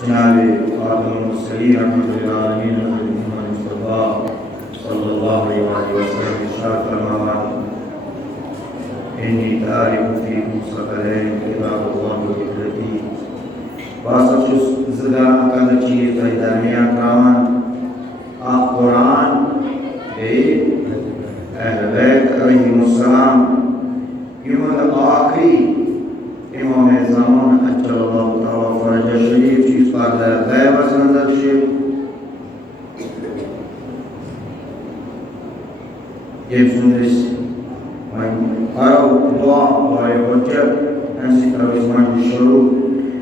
जनाब ख़ातमुल-मुरसलीन रहमतुल्लिल आलमीन मोहम्मद मुस्तफ़ा सल्लल्लाहु अलैहि वसल्लम इरशाद फरमाया इन्नी तारिकु फ़ीकुम सकलैन किताबुल्लाह व हिकमती वासुस ज़िगान का चीज़ दरमियान करान कुरान अहले बैत अलैहिमुस्सलाम इमाम आखिरी इमाम ज़मान अज्जलल्लाहु तआला फरज शरीफ चीज़ पर गैब संदर शरीफ ये सुंदर आरो दुआ और वजह ऐसी तरह शुरू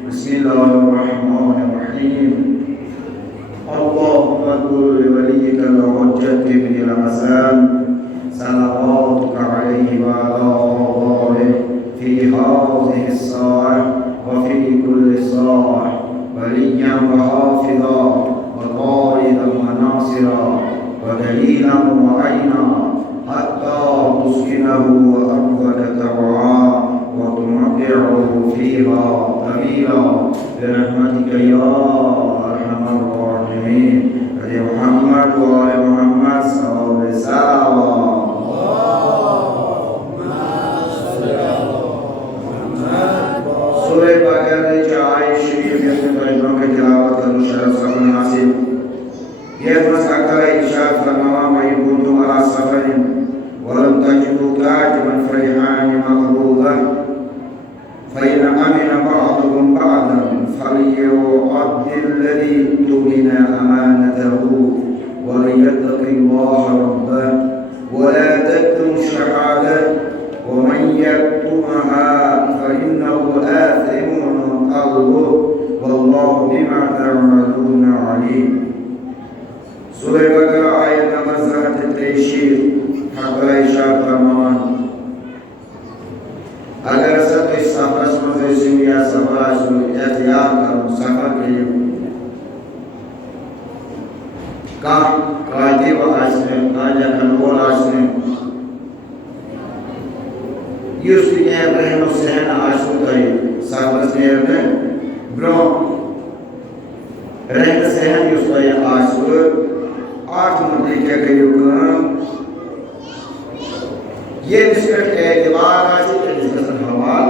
बिस्मिल्लाहिर्रहमानिर्रहीम अल्लाहुम्मा कुल वलियिकल हुज्जत बिल हसन सलावतुका अलैहि व अला आलिहि फी हाज़िहि स्साअह व फी कुल्लि स्साअह वलिय्यन व हाफ़िज़ा व क़ाइदन व नासिरा व दलीलन व अयना हत्ता तुस्किनहु अर्ज़क तबआ व तुमतिअहु फ़ीहा तवीला बिरहमतिक या अरहमर राहिमीन या मुहम्मद व आले मुहम्मद सल्लल्लाहु अलैहि वसल्लम। सूरह बकरा के आयत शरीफ में तर्जुमा की तिलावत करूं शरफ सबन हासिल ये मसअला इरशाद फरमाया मैं कुन्तु अला सफरिन वलम तजिदु कातिबन फरिहान मक़बूला फ़इन अमिन बअदुहुम बअदन फलियुअद्दि अल्लज़ी तुमिन अमानतहु वलियत्तक़िल्लाह रब्बहु वला तक्तुम शहादह वमन यक्तुमहा फ़इन्नहु आथिमुन क़ल्बुहु वल्लाहु बिमा तअमलून अलीम। सूरह बकरा आयत नंबर 63 हक़ इरशाद फरमान अगर सब इस सफर में सिमिया सफर शुरू एहतियात करो सफर के लिए का काजी व आसने काजा कनोर आसने यूसुफ के रहनो सहन आशु तय सफर से में ब्रो रहन सहन यूसुफ आशु 8 मुद्दे के युगम ये निष्कर्ष के एतबार आशु के निष्कर्ष हवाल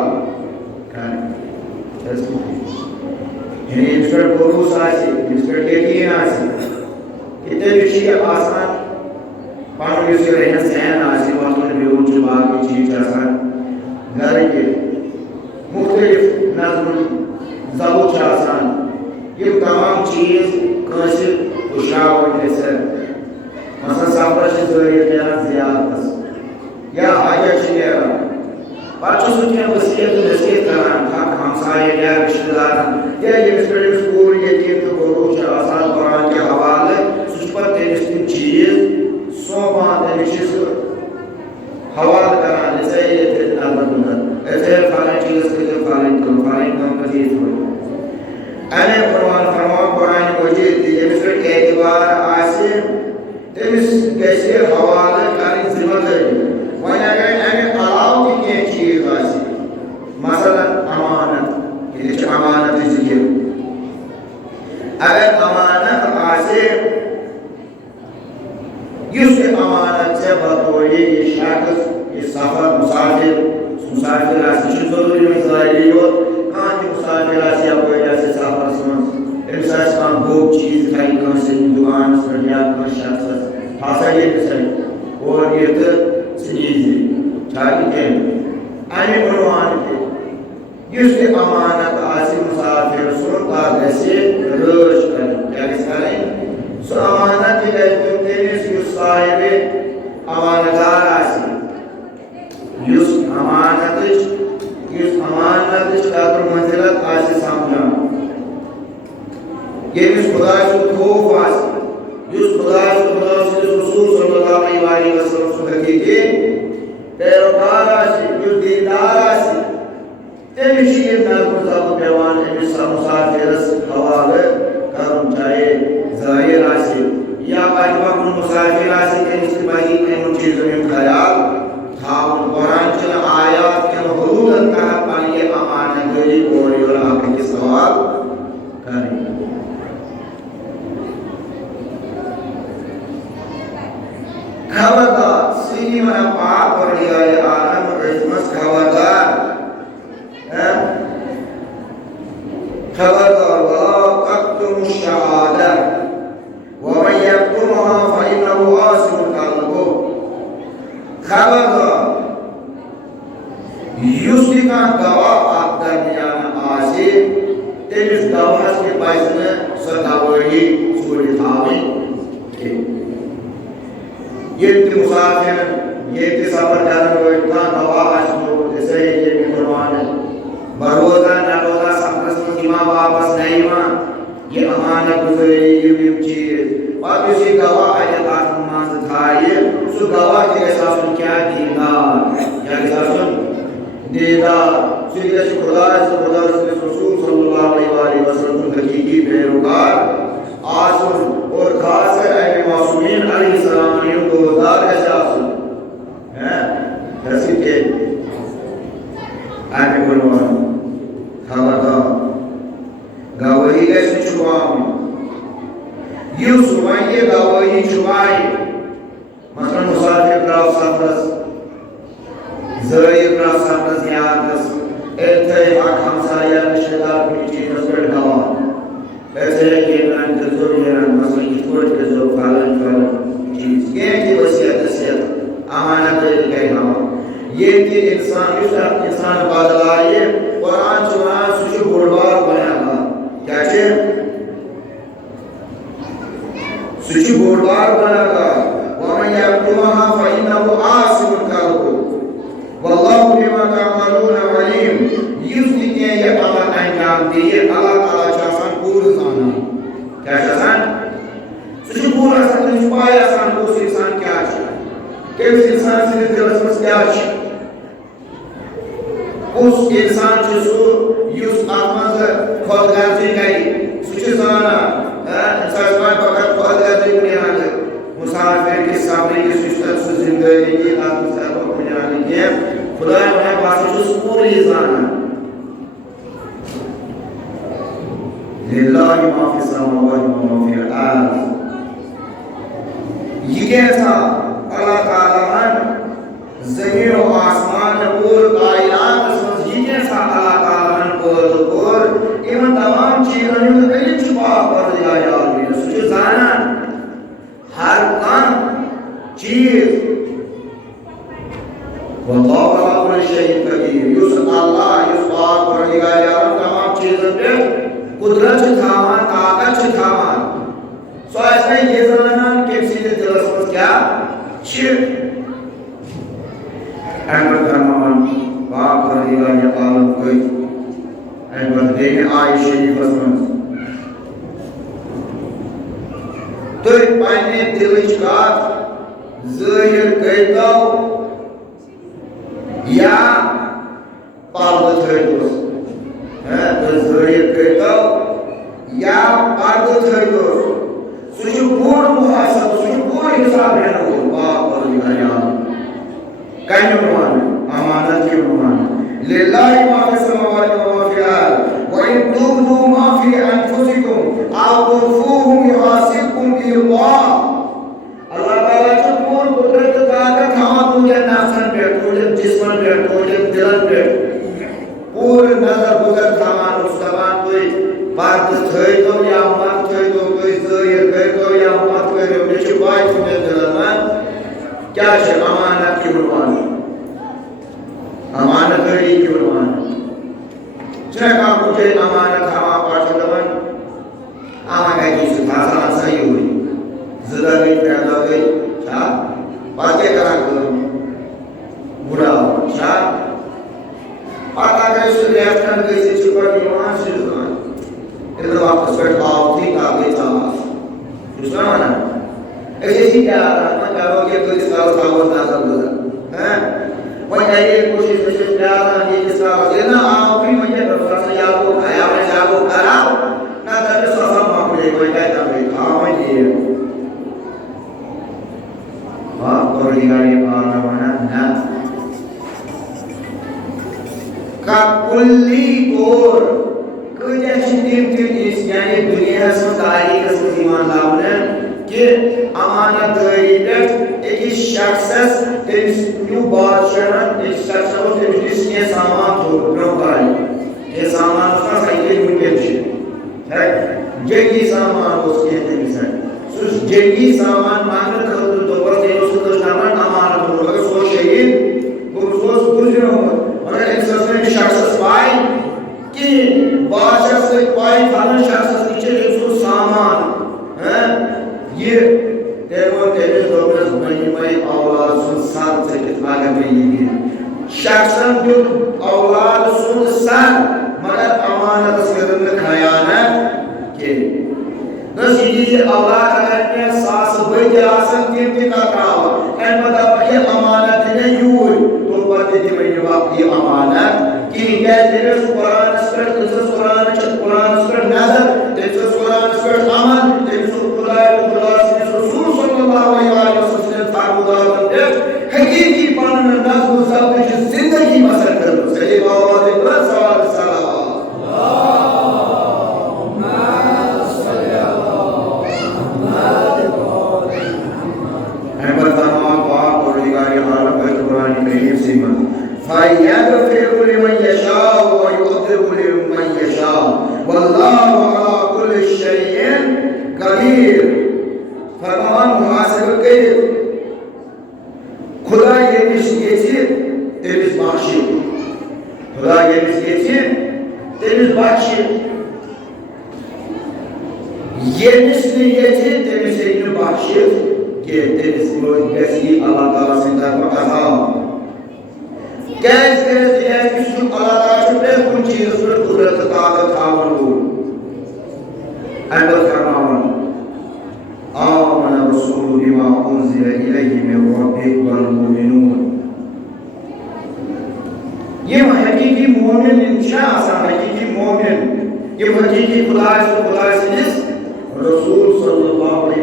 यानी निष्कर्ष भरोस आशु निष्कर्ष यकीन आशु कितने विषय आसान पांच विषय रहन सहन आशु वास्तव में उच्च बात की चीज आसान घर के मुख्तलिफ नज़्म ज़बूत आसान ये तमाम चीज कासिर खुशावर जैसे मसलन सफर से जरिए तेरा ज़ियारत या हाजा शेरा बच्चों से क्या वसीयत नसीहत करान हक हमसाये या रिश्तेदार या ये मिस्टर स्कूल ये तो गुरु से आसान कुरान के हवाले सुपर तेरिस्तिन चीज सोमा तेरिश हवाल करान जैसे ये फितना बंद ऐसे फाले चीज के फाले कम कजीज हो अने कुरान मजीद ये मिस्टर के एतबार आसे तेरिस कैसे हवाले कारी जिम्मेदारी वना गए अने अलाव की चीज आसी मसलन अमानत ये अमानत जिक्र अगर अमानत आसे ये अमानत से बतौर ये शख्स ये सफर मुसाफिर आसी जरूरी मसाइल हो कहां के मुसाफिर आसी अब ऐसे सफर समझ इंसान का भोग चीज खाई कहां से दुकान से या कहां शख्स हासा ये सही और ये तो चीज चाली के आने कुरान के जिसके अमानत आसी मुसाफिर सुनता जैसे रोज करें क्या करें सो अमानत के तेरे से साहिब अमानतदार आसी युस अमानत का मंजिलत आसी सामना ये भी खुदा से खौफ आसी युस खुदा से रसूल सल्लल्लाहु अलैहि वसल्लम सुनती के पैरोकार आसी युस दीदार आसी तेमिशीर ना गुज़ाब पेवान एमिसा मुसाफिरस हवाले करम चाहे ज़ाहिर आसी या बाइबा कुन मुसाफिर आसी के इस्तिबाही इन चीज़ों में ख्याल था कुरान के आयात के हुदूद तहत पानी अमानत गई और ये आपके सवाल करें पाक परवरदिगार आलम इसमस खबरदार खबरदार वला तक्तुमु शहादा वमन यक्तुमहा फइन्नहु आसिमुन क़ल्बुहु खबरदार युस गवाह आप दरमियान आसे तेमिस गवाह के पास में सदावरी सूरी थावी ये मुसाफिर ये सफर करने वाले इतना गवाह तो जैसे ये मुसलमान बरोजा नरोजा सफर में इमाम वापस नहीं हुआ ये अमानत गुजरी ये भी चीज और किसी गवाह आयत आसमान से था ये उस गवाह के एहसास में क्या दीदार क्या एहसास दीदार सीधे खुदा रसूल सल्लल्लाहु अलैहि वसल्लम हकीकी पैरोकार आसुन और खास है मासूमीन अलैहिस्सलाम ने गुजार एहसास हैं ऐसे के आने बोलवा खबरदार गवाही कैसे छुपाऊं ये सुनाइए गवाही छुपाई मसलन मुसाफिर का सफर ज़राइर का सफर ज़ियादत ऐसे हक हमसाया रिश्तेदार की चीज़ पर गवाह ऐसे ये नाम जरूर है मसलन इस्कोट के जो पालन चीज़ ये की वसीयत अमानत है कहना ये कि इंसान बदलाए कुरान सुना सुशु बुढ़वार बनागा क्या चीज़ सुशु बुढ़वार बनागा वमन यक्तुमहा फइन्नहु आसिमुन क़ल्बुहु वल्लाहु बिमा तअमलून अलीम युस्ति के ये अल्लाह अंजाम दिए अल्लाह ताला चाहसान पूर्ण जाना क्या चाहसान सुशु पूरा सन छुपाया सन उस इंसान क्या है किस इंसान से दिल में क्या है उस इंसान जो युस आत्मा से खुदगर्जी करी सुशु जाना इंसान पर पकड़ खुदगर्जी को नहीं आने मुसाफिर के सामने की सुस्तर से जिंदगी की आत्मा से को बुनियादी के खुदा ने बात जो पूरी जाना लिल्लाहि मा फी समावाति व मा फी al-ard ये कैसा अल्लाह ताला ज़मीन और आसमान और कायनात में ये कैसा अल्लाह ताला को इन तमाम चीजों में कहीं छुपा कर दिया यार मैंने सोचे जाना हर काम चीज वल्लाहु अला कुल्लि शैइन कदीर युस अल्लाह युस पाक परवरदिगार आलम तमाम चीजों पे कुदरत थामान ताकत थामान सो ऐसे ये ज़माना के सीधे दिल में क्या शिर अहमद रहमान पाक परवरदिगार आलम कोई अहमद देने आए शरीफ में तो पाने दिल का ज़ाहिर कहता या पार्द थर्डोस है तो ज़ाहिर कहता या पार्द थर्डोस सुशु पूर्ण मुहासब सुशु पूर्ण हिसाब है ना वो बाप और यार कहने मान अमानत के मान लिल्लाहि मा फी समावाति व मा फी al-ard व इन तुबदू मा फी अनफुसिकुम अव तुखफूहु युहासिबकुम बिल्लाह अल्लाह ताला जो पूर्ण कुदरत ताकत हम तुझे नफ्सन पे तुझे जिस्म पे तुझे दिल पे पूर्ण नजर गुजर थामान उस जबान कोई बात थई तो या मत थई तो कोई ज़ाहिर कर तो या मत कर निश्चय बात तुझे दिल में क्या है अमानत की कुर्बान अमानत की कुर्बान चेक आप मुझे अमानत हवा पाठलवन आमा की सुधारा सही हुई जिंदगी पैदा गई क्या बातें करा करो बुरा क्या पता करे से लेफ्टन गई से छुपा निवास से जुबान इधर वापस बैठ आओ ठीक आ गई चला दूसरा माना ऐसे ही क्या मत करो कि कोई इसका उठाओ ना करो हैं वही ये कोशिश से प्यार ये इसका देना आओ भी मुझे भरोसा से आपको खाया मैं जाओ कराओ ना तब सोसा मामले कोई कहता है खाओ ये हां और दिगारी पाना ना का कुल्ली कोर कोई जैसे इस यानी दुनिया से तारीख से ईमान लाने कि अमानत दरी पे एक शख्स तेज बादशाह एक शख्स हो जिसके सामान हो ब्रोकारी ये सामान उसका सही मुझे है जगी सामान उसके अंदर सुस जगी सामान मांगने खतर तो बस ये उसको सामान अमानत हो अगर सो शहीद वो सोच गुजरो अगर इंसान ने शख्स पाई कि बादशाह से पाई खाना शख्स नीचे उसको सामान है ये तेरे दोस्त बनी औलाद सुन साथ से आगे बढ़ेगी शख्सन जो औलाद सुन साथ मगर अमानत से में खयानत के नसीजी औलाद अगर ने सास बजे आसन के करावा एन मतलब ये अमानत ने यूर तो पते दे में ये अमानत कि तेरे कुरान पर कुरान पर नजर तेरे कुरान पर अमल तेरे खुदा रसूल सल्लल्लाहु अलैहि वसल्लम फरमाते हैं हकीकी पान नज़्म ज़ब्त की जिंदगी बसर करो सही बात है बस सलाम अल्लाहुम्मा सल्ली अला तमाम पाक और निगारे आलम है कुरान करीम से मन फयगफिरु लिमन यशा व युअद्दिबु लिमन यशा वल्लाहु अला कुल्लि शैइन कदीर फरमान मुहासिब के खुदा ये निश्चित तेरिस बाखशी खुदा ये निश्चित तेरिस बाखशी ये निश्चित तेरिस इन बाखशी के तेरिस लोग कैसी अल्लाह ताला से तरफ अज़ाब कैसे किसी अल्लाह ताला से कुछ चीज़ पर कुदरत ताकत थावलो अंदर फरमान आमन रसूल बिमा उन्ज़िला इलैहि मिन रब्बिहि वल मुमिनून ये हकीकी मोमिन इंशाअ आसान हकीकी मोमिन ये हकीकी खुदा से रसूल सल्लल्लाहु अलैहि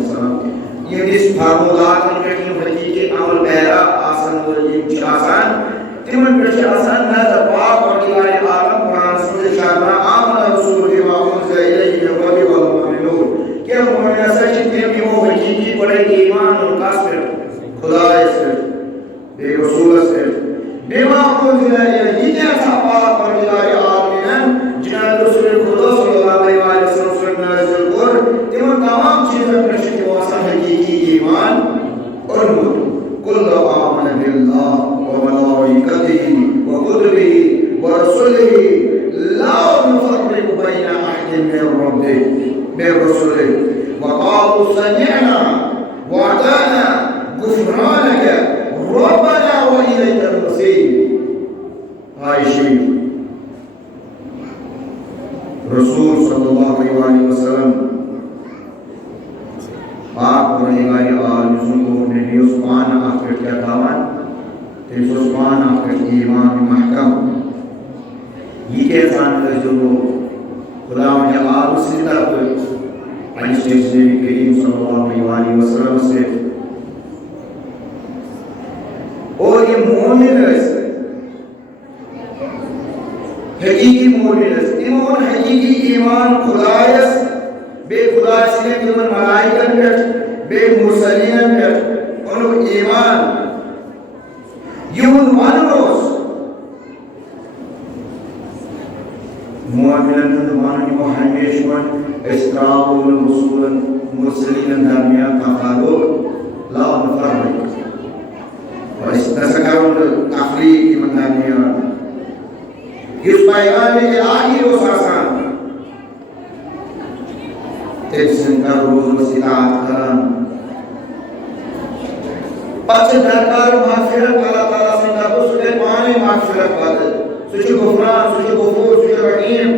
वसल्लम ये इस फार्मूलात में हकीकी अमल पैरा आसान आसान तिमन पे आसान ना पाक और दिलाए आलम कुरान से शाना आमन रसूल बिमा उन्ज़िला इलैहि मिन रब्बिहि वल मुमिनून क्या मोमिन ऐसा कि वो हकीकी बड़े ईमान और काफिर खुदा से बे रसूल से बिमा उन्ज़िला इलैहि जैसा पाक और दिलाए आलम जनाब रसूल खुदा सल्लल्लाहु अलैहि वसल्लम नाज़िल कर तिमन तमाम चीजें पर शक वासा हकीकी ईमान और कुल आमन बिल्लाह व मलाइकतिही व कुतुबिही व रसूलिही ला नुफर्रिकु बैन अहदिन मिन रसूलिही व क़ालू समिअना व अताना गुफ़रानक रब्बना व इलैकल मसीर आयशा रसूल सल्लल्लाहु अलैहि वसल्लम पाक होने वाले और युसुफ ने उस्मान आखिर क्या दावन ते उस्मान आखिर ईमान महकम ये के सामने जो खुदा ने आप उसी तरफ अलीस्टेज नबी करीम सल्लल्लाहु अलैहि वसल्लम से और ये मोमिन हकीकी मोमिन ईमान हकीकी ईमान खुदायस बे खुदा से तिमन मलाइकन पे बे मुरसलीन पे उन ईमान यून मानोस मोमिनन माननी वो हमेशवन इस्राउल रसूलन मुरसलीन दरमियान का ताल्लुक ला मुफर्रिक और इस तस्करुल तफरीक की दरमियान इस पैगाम के आखिर वो आसान का रोज वसीलात करन पछे दरकार मागफिरत अल्लाह ताला से का उसके पानी मागफिरत पाते सुच गुफरान सुच गफूर सुच रहीम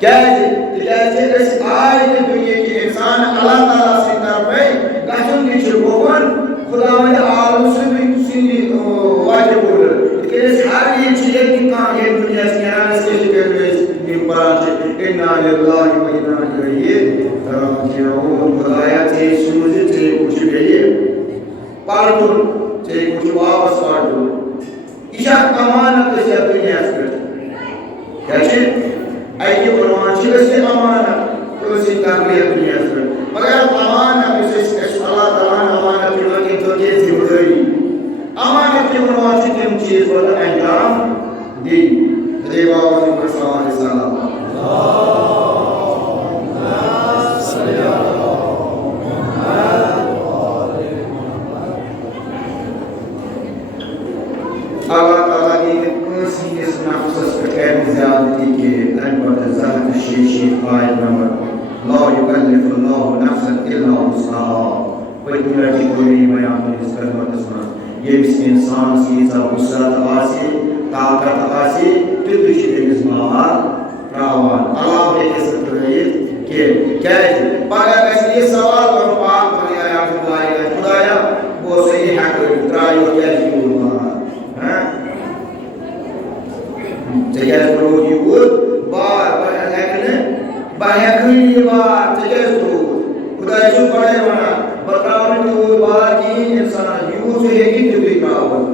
कैसे इस आए की दुनिया की इंसान अल्लाह ताला से तरफ है गठन की छुपवन खुदा ने आलम से भी सीधी वाजिब हो के हर ये चीज की काम ये दुनिया से आने से इन्ना लिल्लाहि व इन्ना इलैहि राजिऊन खुदाया से सूझ से कुछ भी पालतू से कुछ वापस पालतू ईशा अमानत से दुनिया से क्या चीज आई प्रमाण से अमानत तो से ताकलिया दुनिया से मगर अमानत से Allah Taala amanat dibagi tu dia zimdari. Amanat yang berwajib yang chीज pada अंजाम दी. Jadi bawa Nabi Sallallahu Alaihi Wasallam. Allah Taala ini mesti nafas berkait ziyadati ke anwar zat syekh faid nama la yukallifu Allah nafsan illa wus'aha wa inna kulli ma ya'malu isbahna ये इस इंसान की ज़रूरत आसी ताकत आसी तो दूसरे निस्बात रावन अल्लाह के सत्य के क्या है पाया कैसे सवाल और पाप बनिया या खुदाया वो सही है कोई त्रायो क्या जीवुआ हैं जगह पर वो जीवुआ बार बार लेकिन बाहर कोई बार जगह तो खुदाया जो पढ़े बना बताओ कि वो बार की इंसान यूज़ है कि जो भी काम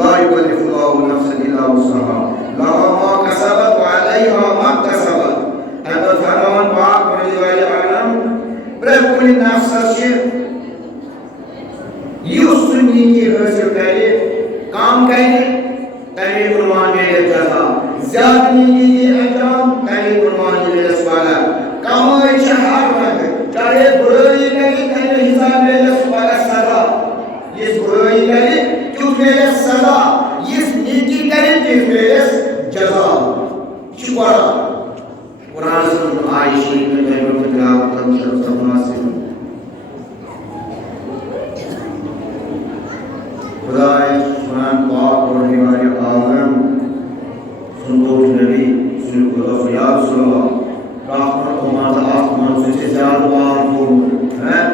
لا يكلف الله نفسا إلا وسعها لها ما كسبت وعليها ما اكتسبت هذا فرمان باق ورجال العالم بلكل نفس الشيء يوسني की हासिल करे काम करे तभी कुर्बान मेरे जज़ा ज़्यादती की अंजाम तभी कुर्बान मेरे सवाला कमाई शहर में चाहे बुराई करे तभी हिसाब मेरे सवाला सजा इस बुराई करे मेरे सदा इस नीति करे कि मेरे जज़ा शुक्र कुरान सुन आयशा में कहने के खिलाफ तमशर सपना से खुदाए कुरान पाक और हमारे आलम सुनो नबी सुनो खुदा फयाज सुनो काफर को माता आसमान से ज़्यादा बार हो हैं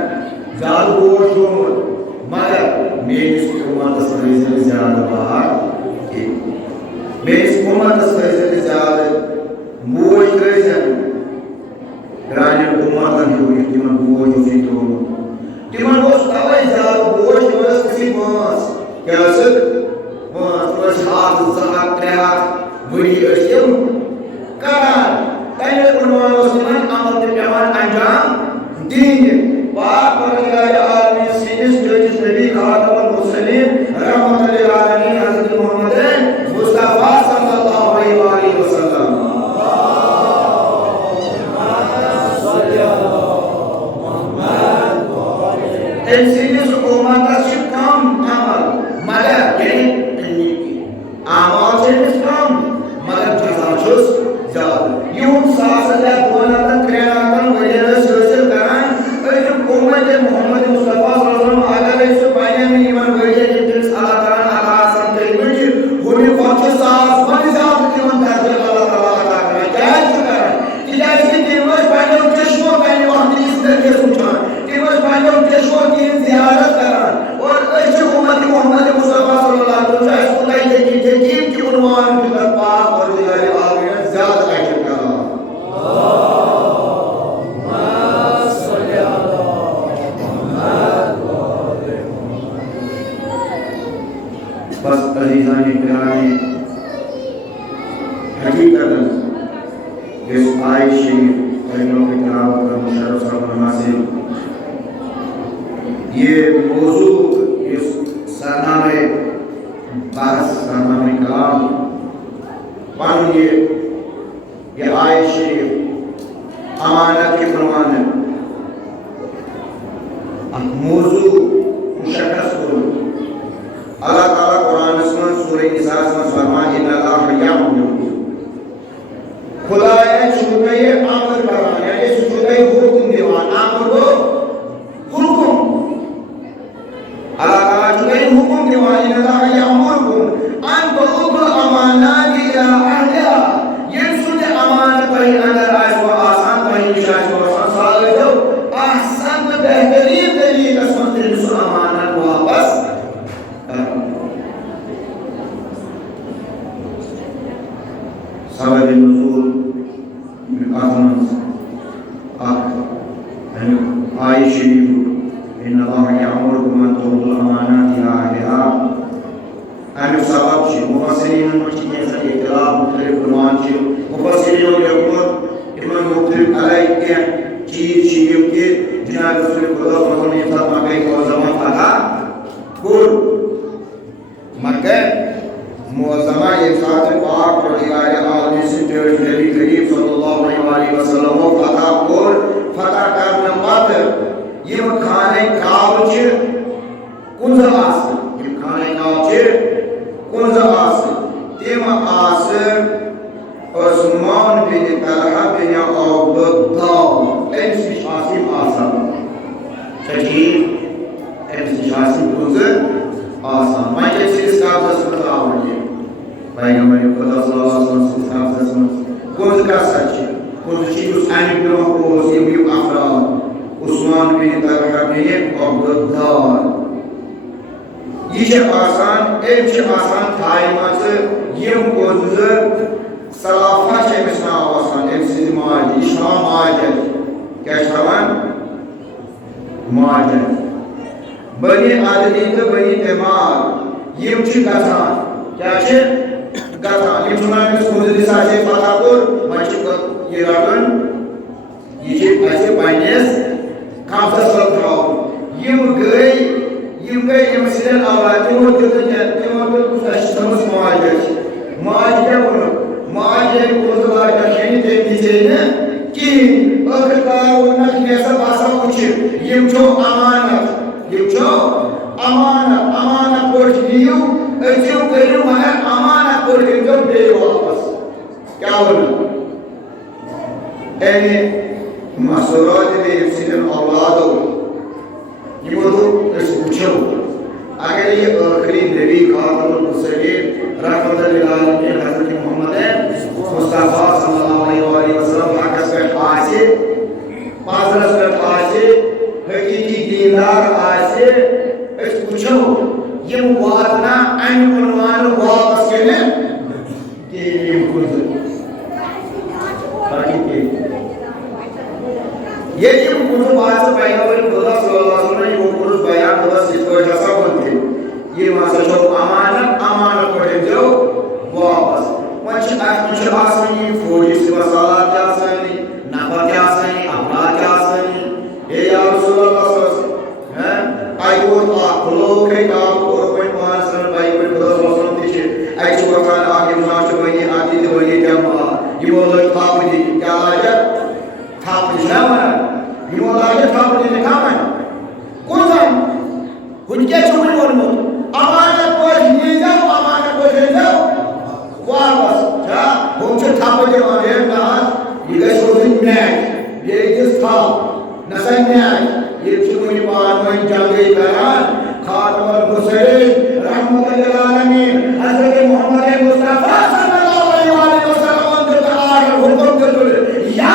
ज़्यादा बोझ हो मगर मेरी उम्मत से ज़्यादा बाहर की मेरी उम्मत से ज़्यादा बोझ कैसे ग्रामीण उम्मत नहीं हुई कि मैं बोझ उसी तो टीमन को तवे ज़्यादा बोझ बस किसी मास कैसे मास बस हाथ ज़हाक ट्रैक बुरी अश्यम कारण तैने कुर्बान उसने अमल के पैमान अंजाम देंगे बाप पर आलमी सीनिस जोइस नबी खातमुल मुरसलीन रहमतुल लिल आलमीन हज़रत मोहम्मद मुस्तफा सल्लल्लाहु अलैहि वसल्लम सल्ली अला मुहम्मद इन सीनिस उम्मत से कम अमल मगर यानी अमल से कम मगर जज़ा जुस ज़्यादा यूं सासले बोला तक क्रियातन वजह से उम्मत मोहम्मद मुस्तफा सल्लल्लाहु अलैहि वसल्लम अगर इस पाने में ईमान वजह के दिल अल्लाह ताला अल्लाह सब के मुझे होने वाले साथ बड़ी जात के अंदर अल्लाह ताला अता करे क्या शुक्र कि जैसे कि वो पाने के शो पाने वक्त इस तरह के सुना कि वो पाने के शो की ज़ियारत करा और इस उम्मत मोहम्मद मुस्तफा सल्लल्लाहु अलैहि वसल्लम खुदाई के की उन्वान की पाक और जिलाए आगे ज़्यादा अहम करा बस अज़ीज़ान इकराम हकीकत इस आयत शरीफ करीमों की तिलावत का मुशर्रफ और मुनासिब ये मौजू इस सरनामे बहस सरनामे कलाम वन ये आयत शरीफ अमानत के फरमान है मौजू मुशख्खस को अल्लाह ताला कुरान में सूरह निसा में फरमाया इन्ना अल्लाह यअमुरु खुदा है छुपे अमर कराना यानी छुपे हुक्म देवाना अमर को हुक्म अल्लाह ताला छुपे हुक्म देवाना इन्ना अल्लाह यअमुरु अन तु'द्दु अमानाति इला अहलिहा ये सुने अमानत पर अंदर आए वो आसान पर निशान को आसान जो आसान बेहतरीन तरीके से उस अमानत वापस सबब नुज़ूल आयत शरीफ इन्ना अल्लाह यअमुरुकुम अन तु'द्दु अमानाति इला अहलिहा अनु सबब शे मुफस्सिरीन में चीज़ें इख्तिलाफ मुख्तलिफ फरमान शे मुफस्सिरीन के ऊपर इमाम मुख्तलिफ अलग के चीज़ शे के जनाब रसूल खुदा सल्लल्लाहु अलैहि ये साथ पाक परवरदिगार आलम से नबी करीम सल्लल्लाहु अलैहि वसल्लम फतह करने पत्ते ये खाने काव कुंज आस ये खाने काव कुंज आस तिम आस उस्मान बिन तलहा बिन अब्दुल्लाह एमसी आसिम आसा चची एमसी आसिम कुंज आसा मैं किस कागज पर आवड़े पैगंबर खुदा सल्लल्लाहु अलैहि वसल्लम कागज में कुंज का सच कुंज चीज आने के को ये अफराद उस्मान बिन तलहा बिन अब्दुल्लाह ये आसान एक आसान थाई मत ये कुंज सलाफा से मिसना आसान एक से माज इस्लाम माज क्या शवान माज बनी आदमी तो बनी तमार ये उची गसान क्या छे गसान ये सुना में कुंज दिशा से फतापुर मची को ये रागन ये ऐसे फाइनेंस काफी सब ड्रॉप ये गई मसलन आवाज़ वो कुछ समझ माज क्या बोलो माज है कुछ बात कहनी देखनी चाहिए कि अगर का वो ना कैसा भाषा कुछ ये जो अमानत पर लियो ऐसे करियो मगर अमानत पर जो दे वापस क्या बोलो ऐने मसरूत ने सिर्फ औलादों ये वो तो पूछो अगर ये आखिरी नबी खातमुल मुरसलीन रहमतुल लिल आलमीन हज़रत मोहम्मद मुस्तफा सल्लल्लाहु अलैहि वसल्लम हक़ पे आसे पाज़रस पे आसे हकीकी दीनदार आसे इस पूछो ये वातना अन उन्वान वापस केने के ये कुछ हकीकी ये कुछ बात से पैगंबर खुदा सल्लल्लाहु अलैहि वसल्लम ये कुछ बयान खुदा से कोई ऐसा बोलते ये मासा जो अमानत पड़े जो वापस मुझे आसमानी फौजी से वसालत क्या आसमानी नफा क्या आसमानी अपराध क्या आसमानी ये या रसूलुल्लाह सल्लल्लाहु हैं आई वो आखलो के काम और कोई मान सन भाई कोई खुदा सल्लल्लाहु अलैहि वसल्लम दिखे आई जो वकाल आगे मुनाफे बनी आती तो बनी क्या माँ ये वो लोग था मुझे क्या आया था मुझे ये वो आगे था मुझे क्या मैं कौन सा उनके चुम्बन बोलूँ अमानत को ले जाओ वापस क्या हम से था मुझे मारे ना ये गैस हो गई मैच ये किस था नशा मैच ये चुम्बन पार में जागे करान खातमुल मुरसलीन रहमतुल लिल आलमीन हज़रत मोहम्मद मुस्तफा सल्लल्लाहु अलैहि वसल्लम के आगे हुक्म कर या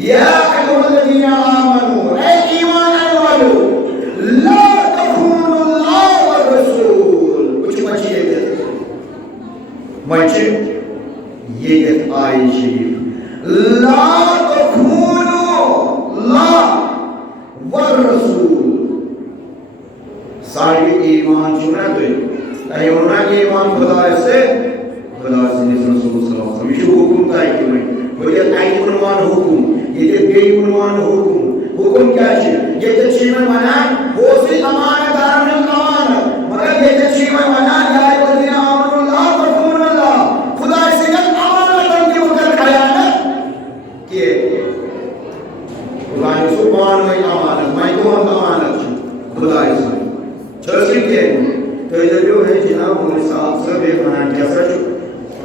या अय्युहल्लज़ीना आमनू, ऐ ईमान वालों, ला तख़ूनुल्लाह व रसूल। कुछ मचिए मच ये आयत शरीफ, ला तख़ूनु ला व रसूल। सारे ईमान चुना गए, अयोना ईमान खुदा से रसूल सल्लल्लाहु अलैहि वसल्लम ये हुकुम था कि मैं बोले आई उन्वान हुकुम ये बे उन्वान हुकुम क्या है ये चीमन मना वो से अमानतदार ने अमानत मगर ये चीमन मना या वदीना अमरुल्लाह तखूनुल्लाह खुदा से अमानत की उधर खयानत के खुदा सुभान में अमानत मैं तो अमानत खुदा से चलो के तो ये जो है जनाब मोहम्मद साहब सब एक मना कैसा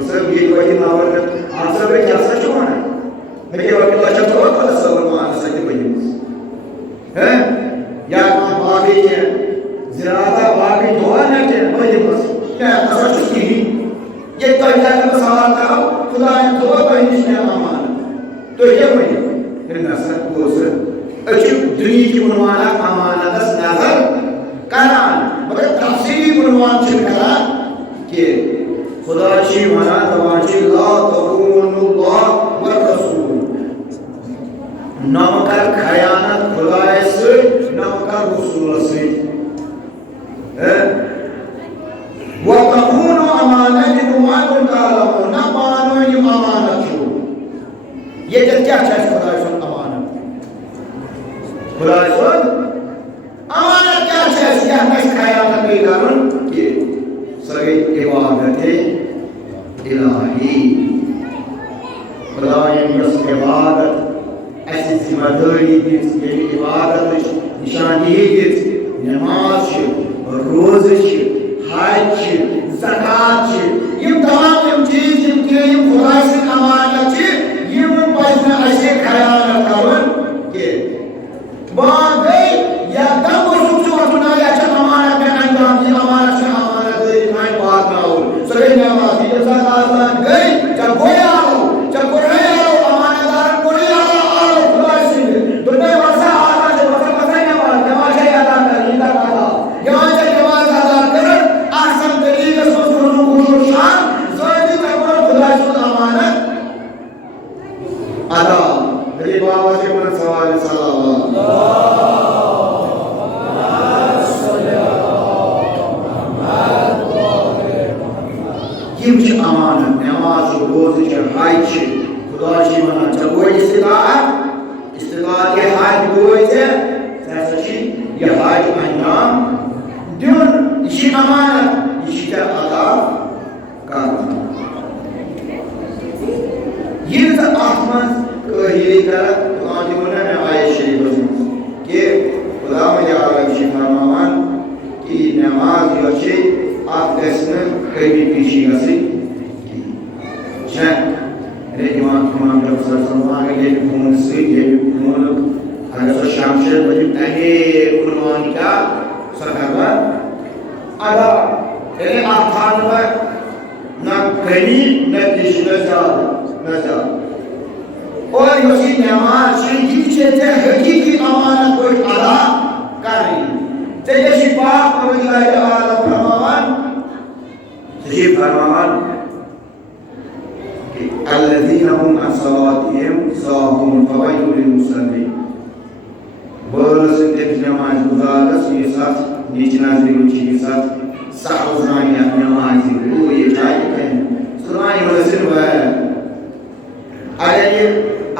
सब ये कोई मावर आप सब क्या सच होना मेरे वक्त अच्छा तो वाला सब मान सके भाई है या मां बागी है ज़राता बागी दुआ न के भाई बस क्या सच की ये तो क्या का सवाल था खुदा ने तो कोई नहीं अमान तो ये भाई इन नसर को से अच्छी दुनिया की उन्वाना अमानत नजर करान मगर तफसीली उन्वान करा के खुदा ची मना तवाची ला तखूनुल्लाह व रसूल नमकर खयानत खुदा से नमकर रसूल से व तखूनु अमानत मा तालमून न मानो ये अमानत छो ये क्या है खुदा से अमानत खुदा से अमानत क्या है क्या है खयानत के कारण के सगे इबादत इलाही खुदा ये इबादत ऐसी जिम्मेदारी दी ये इबादत निशान दी नमाज रोज़ हज ज़कात ये तमाम चीज के खुदा से अमानत ये पजन ऐसे खयानत करन के बागे या तब सुचो सुना या अमानत में अंजाम दी अमानत से अमानत दे नहीं बात ना हो सही नमाज ये ज़कात गई जब गोया हो जब गोया हो अमानतदार गोया हो खुदा से दुनिया वसा आना जो वसा पता नहीं वाला नमाज अदा कर इंदा वाला यहां से नमाज अदा कर आसन तरीके से सुनो को शान जोदी तकबर खुदा से अमानत अदा मेरे बाबा से मन सवाल सल्लल्लाहु ये अमानत नमाज रोज़ हज खुदा जी मना जब इस्तिताअत के हज गोई से सची ये हज अंजाम दुन ये अमानत ये अदा करना ये आत्मन ये कर खुदा जी मना में आए शरीफ के खुदा में आलम शिफामान की नमाज ये आप इसमें कभी पीछे गसी है रे इमाम जब सल्लल्लाहु अलैहि वसल्लम से ये कौन अगर तो शामशेर वजib तहे उन्वान का सरहबा अदा ये आखान में ना कहीं न दिशा न जा और ये नमाज की चीज़ हकीकी अमानत को अदा करें तेरे शिफा और अल्लाह फरमान सही फरमान الذين هم عن صلاتهم ساهون فويل للمصلين बोलस एक नमाज गुजारस ये साथ नीचे नाज़िल की साथ साउज़ानी नमाज वो ये चाहिए है सुनाई वजन व अरे ये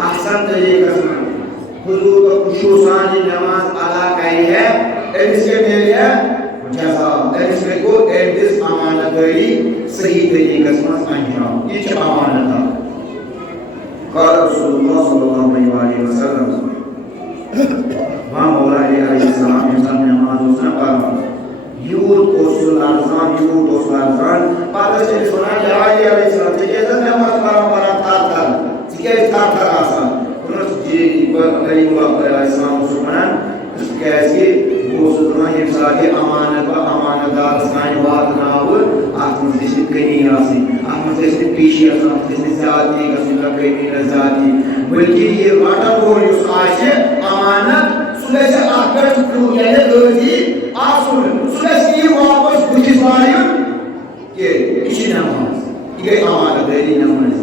आसान तरीके से हुजूर को खुशूसानी नमाज अदा करी है इसके लिए जज़ा इसमें को इस अमानतदारी सही तरीके से अंजाम ये अमानत है قال رسول الله صلى الله عليه وسلم वहाँ मौला अलैहिस्सलाम इंसान नमाज उसने पढ़ा यूद ओसुलाज़ान पास से सुना क्या अलैहिस्सलाम के जैसे नमाज पढ़ा था ठीक है था आसान उन्होंने जी अलैहिस्सलाम सुबहान कैसे वो सुना ये सारे अमानत व अमानतदार साइन बात ना हो आत्म से कहीं आसी आत्म से पीछे आत्म से जाती का सुना कहीं न जाती बल्कि ये वाटर बोल उस आशे अमानत सुबह से आकर क्यों ये रोजी आसुन सुबह से ये वापस कुछ बारियों ये इसी नमाज ये अमानत है ये नमाज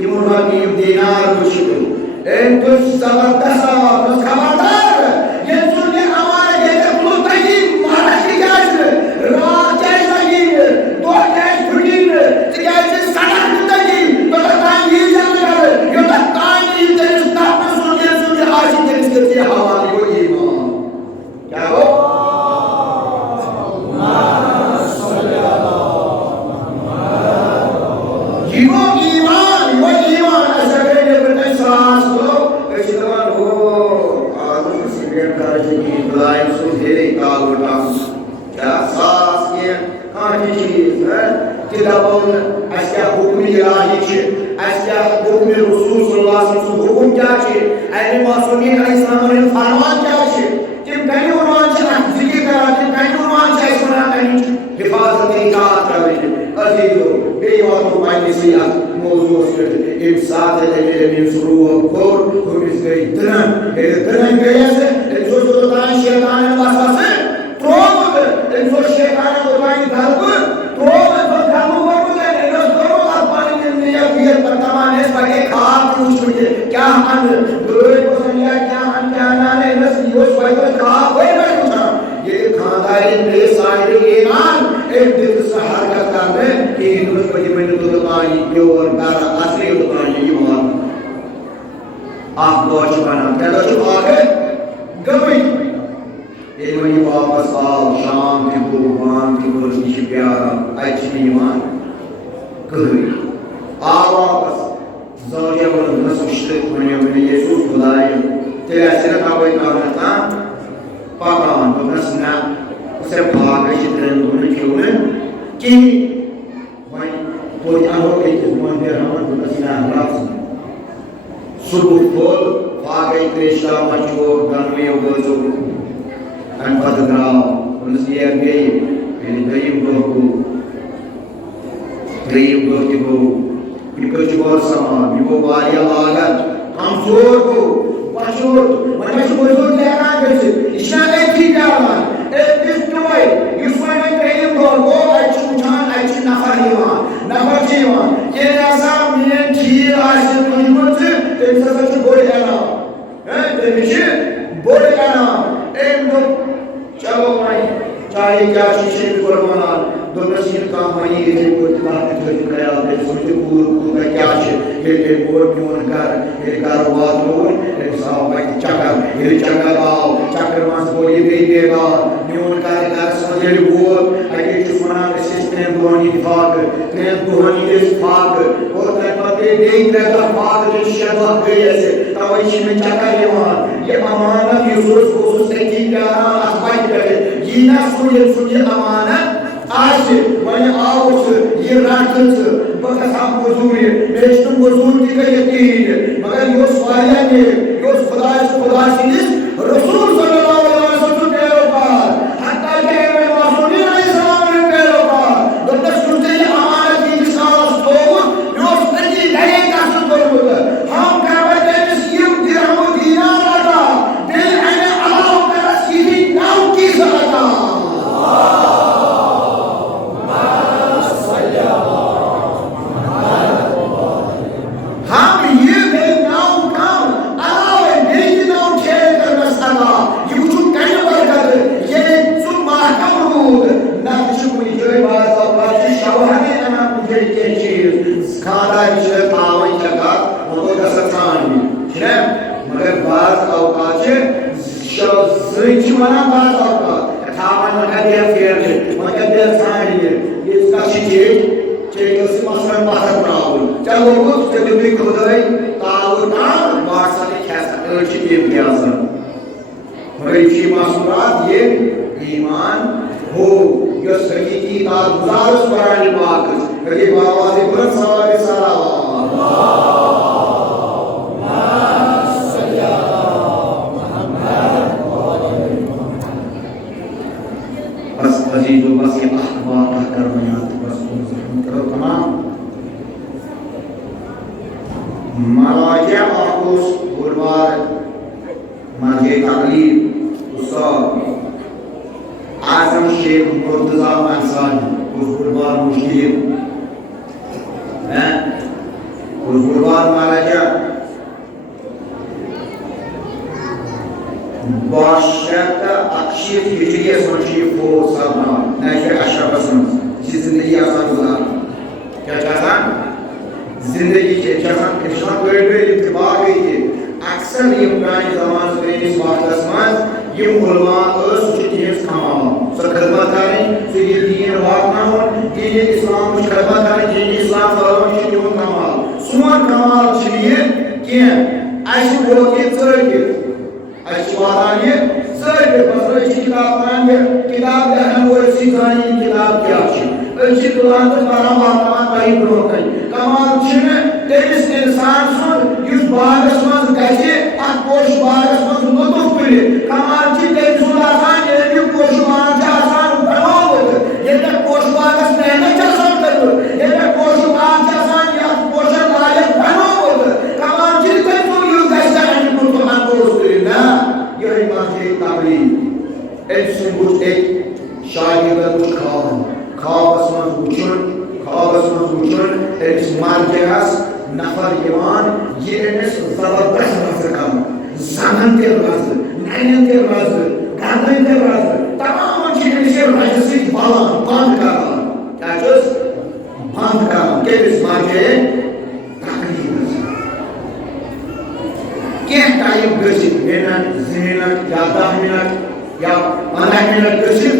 यमुना दीनार मुश्किल en तुझ जबरदस्त और खबरदार ये सुनने हमारे जैसे मुल्तानी महाराष्ट्र जाए राज जाए लगी दो जाए छुट्टी जाए सड़क लगी तो तानी जाए यो तानी तेरे स्टाफ सुनने आज तेरे से हवाले को ईमान क्या हो गुरुवार महाराजा बादशाह अक्षय हिजरिया सोची फो सबना नेशर अशरफसन जिंदगी आसान गुजार क्या चाहता जिंदगी के चाहता इंसान कोई इत्तिबा गई थी अक्सर ये पुराने ज़माने से इस बात असमान ये उलमा सुचित कमाम सर खदमत करें से ये दीन वाकना हो दीन इस्लाम कुछ खदमत करें दीन इस्लाम फरमान शियों कमाल सुमन कमाल चाहिए क्या ऐसे बोलो कि चढ़के ऐसे वारानी चढ़के बस ऐसी किताब पढ़ेंगे किताब देखने वो ऐसी जानी किताब क्या है ऐसी कुरान तो बारह वाकना कहीं बनो कहीं कमाल चाहिए तेरिस इंसान सुन युद्ध बारस मज कैसे अकोश बारस मज लुत्फ तुले कमाल चाहिए तेरिस आसान ये भी कोश बारस आसान बनाओगे ये तो कोश बारस मेहनत आसान करो ये तो कोश बारस आसान या कोश लायक बनाओगे कमाल चाहिए तेरिस युद्ध कैसे नहीं तो हम बोलते ना ये माजे ताबली ऐसे कुछ एक शायद कुछ खास मज उचन तेरिस मार्केस नफर यवान ये एमएस जबरदस्त रजकम जानन के रज नयन के रज गादन के रज तमाम चीजें से राजसी बालान बंद कर क्या चीज बंद कर के इस मार्के तकलीफ क्या टाइम गसी मिनट मिनट या 10 मिनट या 15 मिनट गसी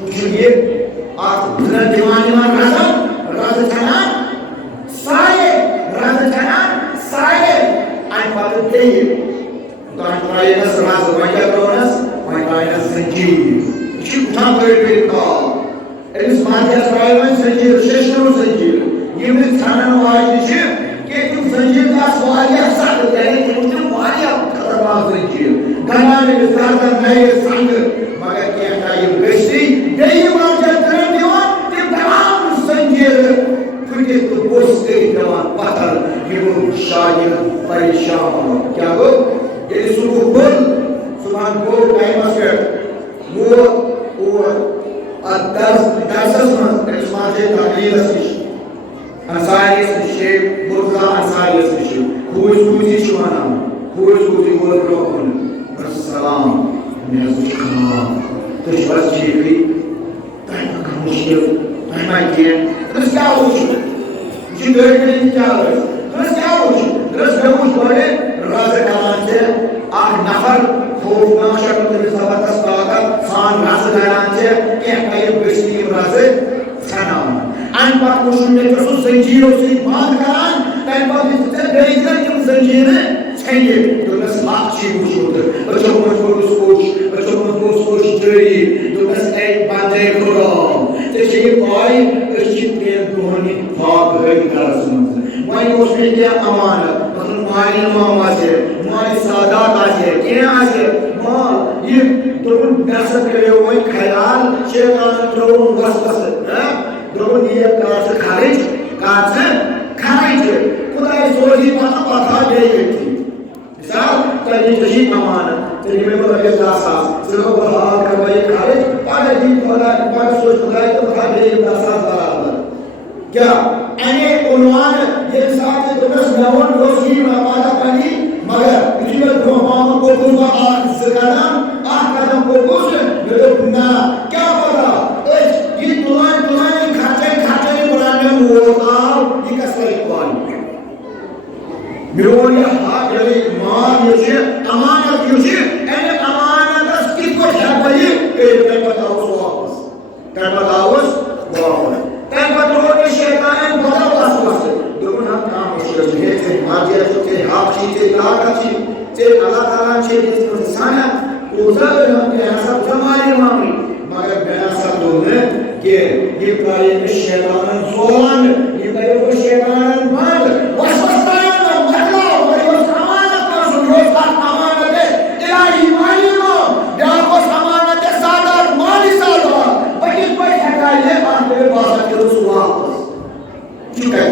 कुछ ये आप बिना दीवानी में रज चना साये ein Vater Dei dann Rainas Raz Vajadonas Rainas Sanjeev ich utan böyle kal elis Matthias Rainas Sanjeev Sheshno Sanjeev yemin sanan vaydici ki tu Sanjeev das valiya sad yani ki tu valiya karma Sanjeev ganane bizardan naye sang magar ki ay besti Dei Vajadonas diyor ki tamam Sanjeev फिर तो बोसते जवान पत्थर ये वो शायर परेशान क्या हो ये सुबह बोल टाइम अस्कर वो दर्स में इसमाजे तालील से अंसारी से शेख मुर्जा अंसारी से शेख हुई शुमाना हुई वो रोकन अस्सलाम मेरा सुखना तो बस चीज़ टाइम का मुश्किल टाइम आई क्या तो क्या हो जी देखने क्या हो तो क्या हो दरस में कुछ बड़े राज कलान से आठ नफर खौफनाक शक्ल में जबरदस्त ताकत सान राज कलान से क्या कई बेस्ती राज सनाम अन पर कुछ में तो जंजीरों से बांध करान टाइम पर जिससे बेइज्जत क्यों जंजीर चाहिए तो बस लाख चीज कुछ होते बच्चों को सोच जरी तो बस एक बांधे करो तो ये भाई दोहनी भाग है दरअसल मैं उसमें क्या अमानत मतलब मारी मामा से मारी सादात आसे क्या आसे मां ये तो दस करे हुए ख्याल शैतान तो वसवस है दोनों ये कार से खारिज खुदा सोची पता दे थी मिसाल तभी तजी अमानत तभी में बोला के दासा सिर्फ हाल कर भाई खारिज पाले दिन खुदा पर सोच खुदा तो पता दे दासा बराबर क्या अने उन्वान ये साथ दुनस नवन रोजी में पाता पानी मगर इधर को हम को दूसरा आठ कदम को कुछ मेरे ना क्या पता ये दुलान खाते बुलाने वो आओ ये कसर कौन मेरे ये हाथ ये मान ये अमानत ये अने अमानत किसको है भाई कर बताओ वापस तंपत्रों के शैतान बड़ा वासवास दोनों हम काम मुश्किल है से माजिया जो के हाथ चीते ताकती से अल्लाह ताला से जिसको साना उधर हम के ऐसा जमाने मांगी मगर बयान सब दोनों के ये प्राय शैतान जोन ये करे वो शैतान बांध वासवास ना मतलब वो समानत को सुनो समानत है इलाही मानी लो या को समानत है सादा मानी सादा बड़ी कोई हटाइए मेरे पास आके तो वापस ठीक है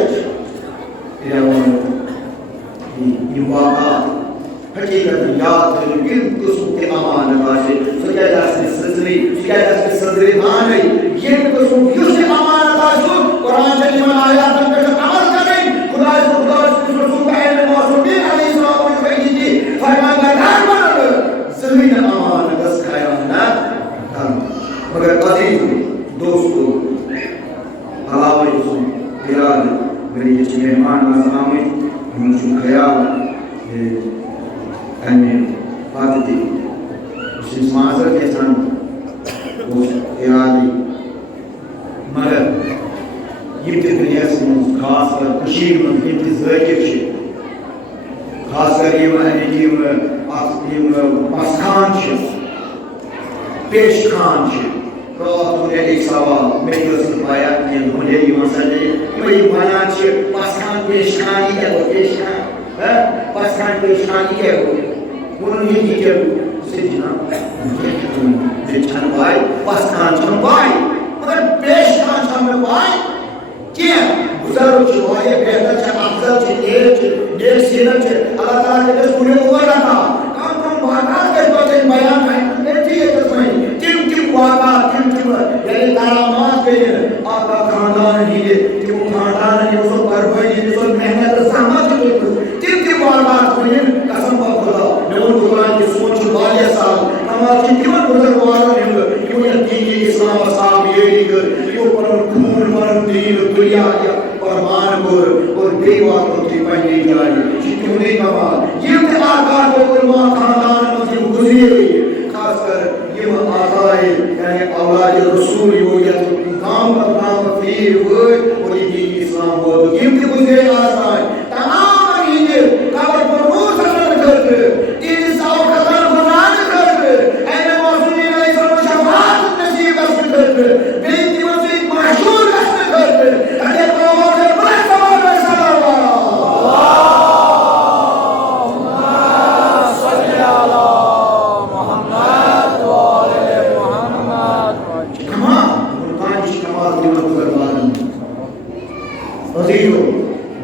ये वाक़ा हकीकत याद करें बिल्कुल सुनते अमानत वासे सुजा जासे सदरी माने ये तो सुन यूं से अमानत वासु कुरान शरीफ में आया तक अमल करें खुदा अन्य पद्धति उस माजर के सान उस इरादी मगर ये दुनिया से खास कर खुशी में कितनी ज़रूरी खास कर ये पासखान पेश खान तुझे एक सवाल मैं पाया मुझे ये बना पासखान पेश खान ही क्या पेश खान पासखान पेश खान ही क्या उन्होंने ये क्या सिजना भाई पासखान भाई मगर पेश खान छन भाई क्या गुजारो है बेहतर है अफजल है नेक सीरत है अल्लाह ताला के दस पूरे हुआ रहा कम वाक़ात के तो बयान है ठीक है तस्वीर किम वाक़ा किम यानी करामात के आका खानदान ही है कि वो खानदान है उसको परवाही है उसको मेहनत जहमत है किम वाक़ात में कसम खुदा नूर कुरान की सोच वाले साल हमारे किम बुजुर्गवारों ने ये दीन इस्लाम साहब ये यो पर खून पर दीन दुनिया और मान और बेवा को थी पहली जाए क्यों कमाल ये आकार को उलमा खानदान में गुजरी हुई है खासकर ये आकाए यानी औलाद रसूल हो या काम का काम फिर वो और ये इस्लाम हो ये भी गुजरे आसान तमाम ये कबर पर रोज असर करते तीन सौ कदम गुनाह करते ऐने मौजूद है सब शफाअत नसीब असर करते बेटी वसी मशहूर असर करते अरे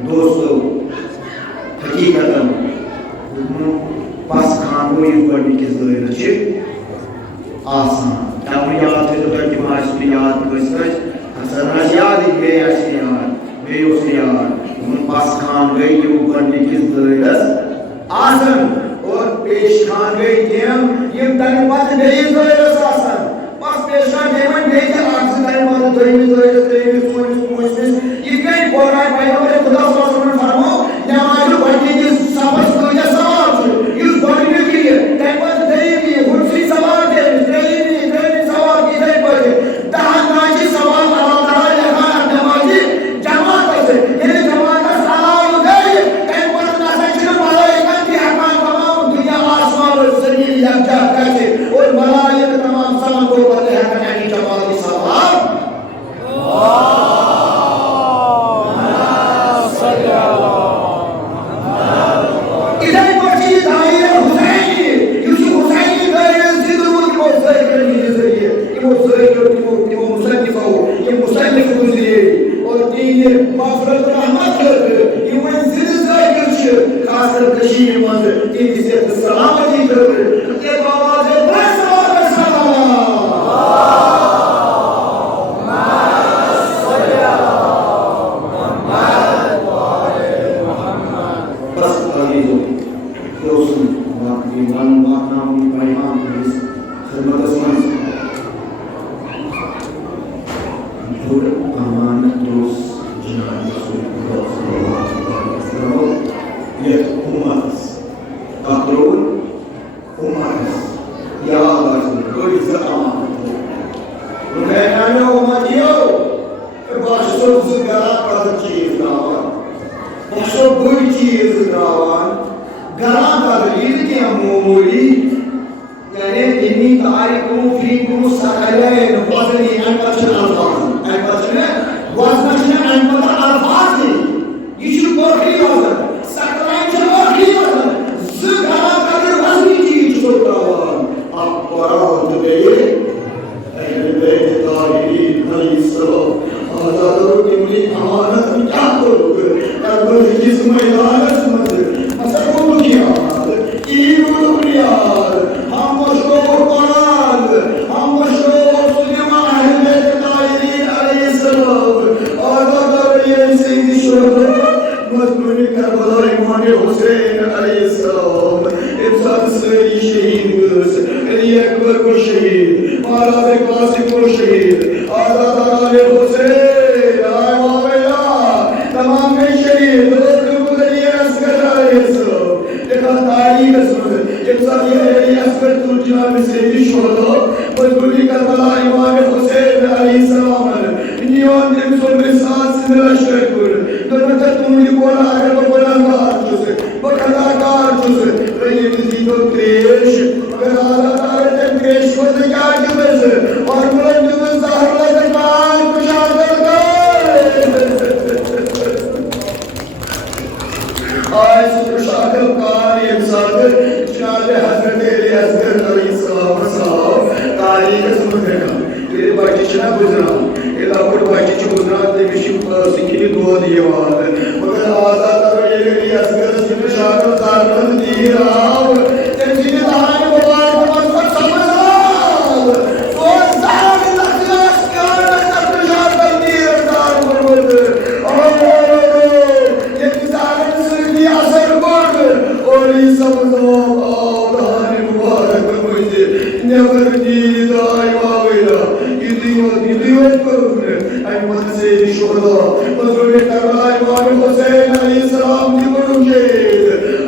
दोस्तों हकीकत पास खान को आसान याद है तो कि मास याद अक्सर याद है याद पास खान गई आसन और पेश खान गई ये तन पत गई आसन बस पेश खान गई आसन ये कई बोल रहा है भाई खुदा फरमो नमाज पढ़ने की सबक तो ये सवाल इस बॉडी में की है तैमत नहीं की हुनसी सवाल है नहीं सवाल की नहीं पढ़े दहन नाजी सवाल अल्लाह ताला लगा नमाजी जमात से ये जमात सलाम गई तैमत ना सच वाला एक की हकान तमाम दुनिया आसमान और जमीन यकजा कैसे और मलाइक तमाम सलाम को पता है कि जमात की सवाल आज शाकिल कार ये साथ जनाब हजरत असगर अलैहिस्सलाम साहब तारीख सुनना ये बच्चे ना गुजरा ये लाखों बच्चे गुजरा ते विश्व सिक्की दो दीवार मगर आजाद ये असगर शाकिल कार दी राव जिन्हें कहानी मुबारक मत समझो और सारे लखनऊ कार में सब शाकिल दी राव ये सारे सुनी असर बोल और ये सब लोग कहानी मुबारक मुझे नेवर दी दाई वावेला इदियोत करूने आई मन से शोधा मजरूर करवाई इमाम हुसैन अलैहिस्सलाम की मुझे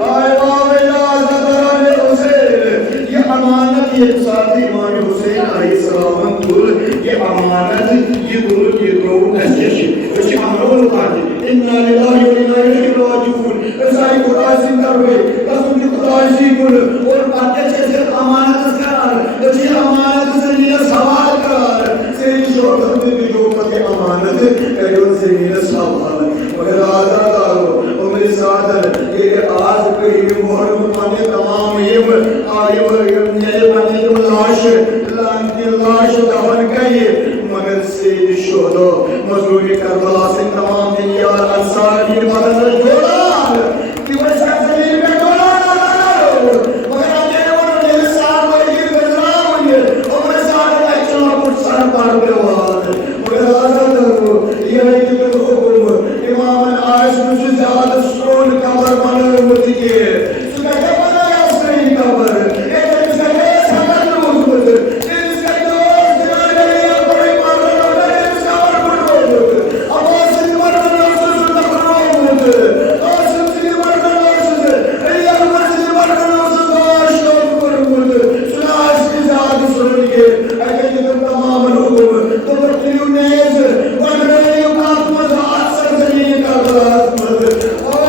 आई वावेला ज़दराने हुसैन ये अमानत ये साथी इमाम हुसैन अलैहिस्सलाम कुल ये अमानत ये कुल ये को नस्यश उस अमरों का इन्ना लिल्लाहि व इन्ना इलैहि राजिऊन ऐसाई को राज़ी करवे कसम की खुदाई कुल और बातें से अमानत करार ये अमानत से ये सवाल करार से शोहरत में भी जो पते अमानत करियो से ये सवाल मगर आजाद आओ और मेरे साथ ये आज के मुहर्रम पाने तमाम ये आए ये पाने जो लाश दफन करिए मगर से शोहदो मजलूम करबला से तमाम दिन यार अंसार की मदद जोड़ा कि वो जमीन में जोड़ा मगर आगे वो मेरे साथ वही गुजरा मुझे और मेरे साथ अच्छा कुछ सर पर व्यवहार मगर आजाद हो ये नहीं कि हुक्म इमाम आयश मुझे ज्यादा सोन कबर बने होती के सुना के बनाया उसने कबर ये इसका के समझ लो उसको इसका दोस्त जाने या कोई मारना होता है इसका और कुछ अब से मरना उससे सुनना करो और से मरना उससे ये अमर से मरना उससे दोस्त करो सुना इसकी जात सुन के अगर ये तमाम लोग तो बच्चियों ने वन रहे हो आप मजा अक्सर जमीन का गलत मत और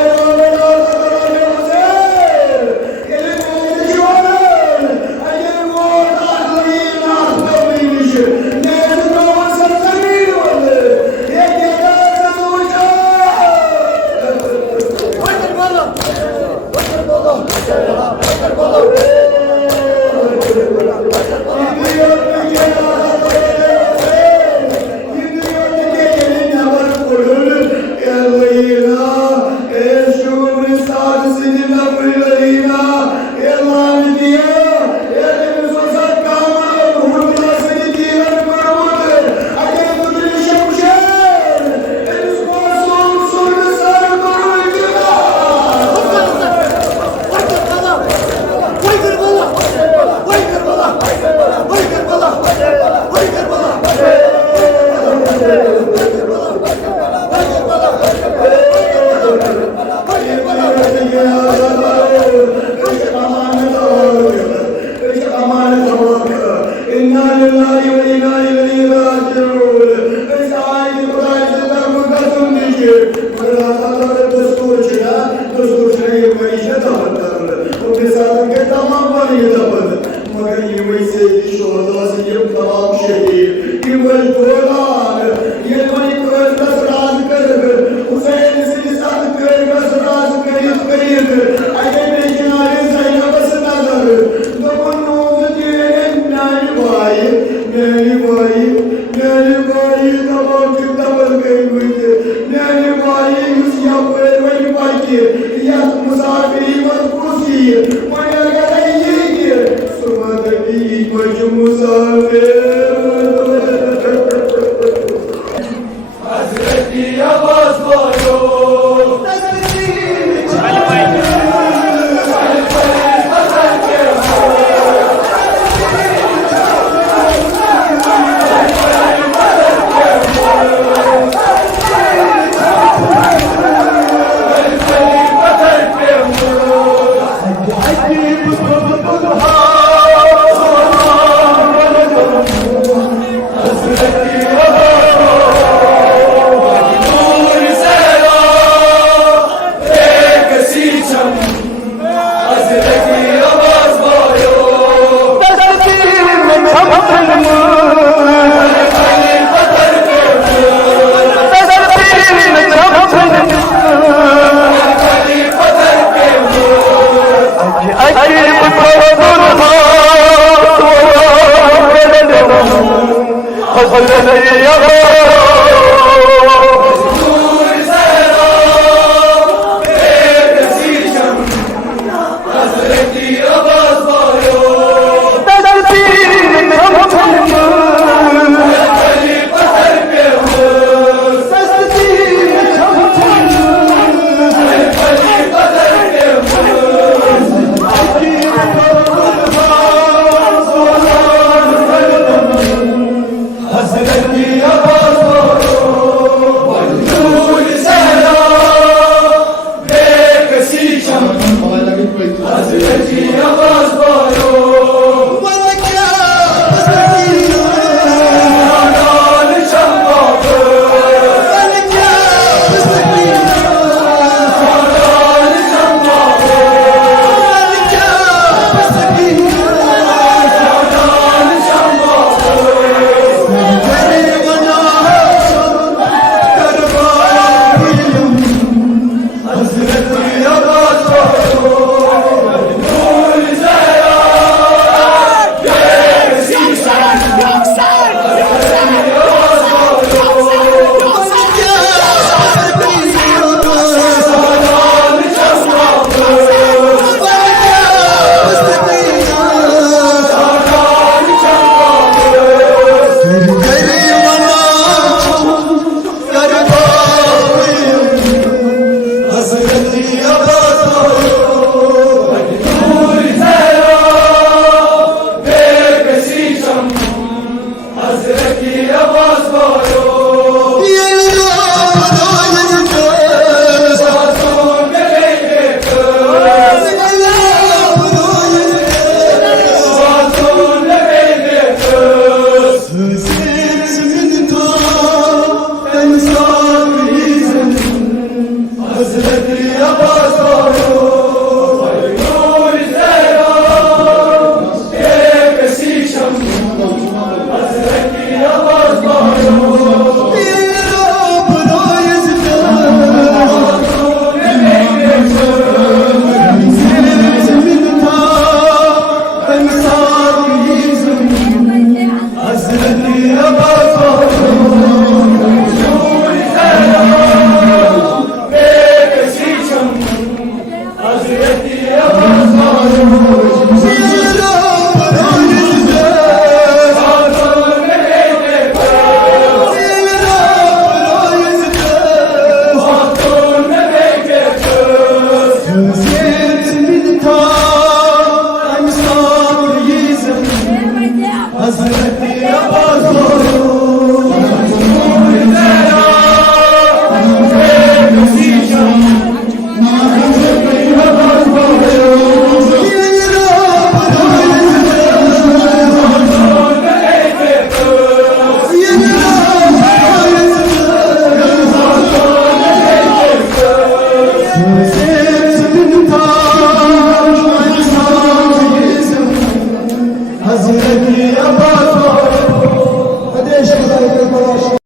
Hazreti Abbas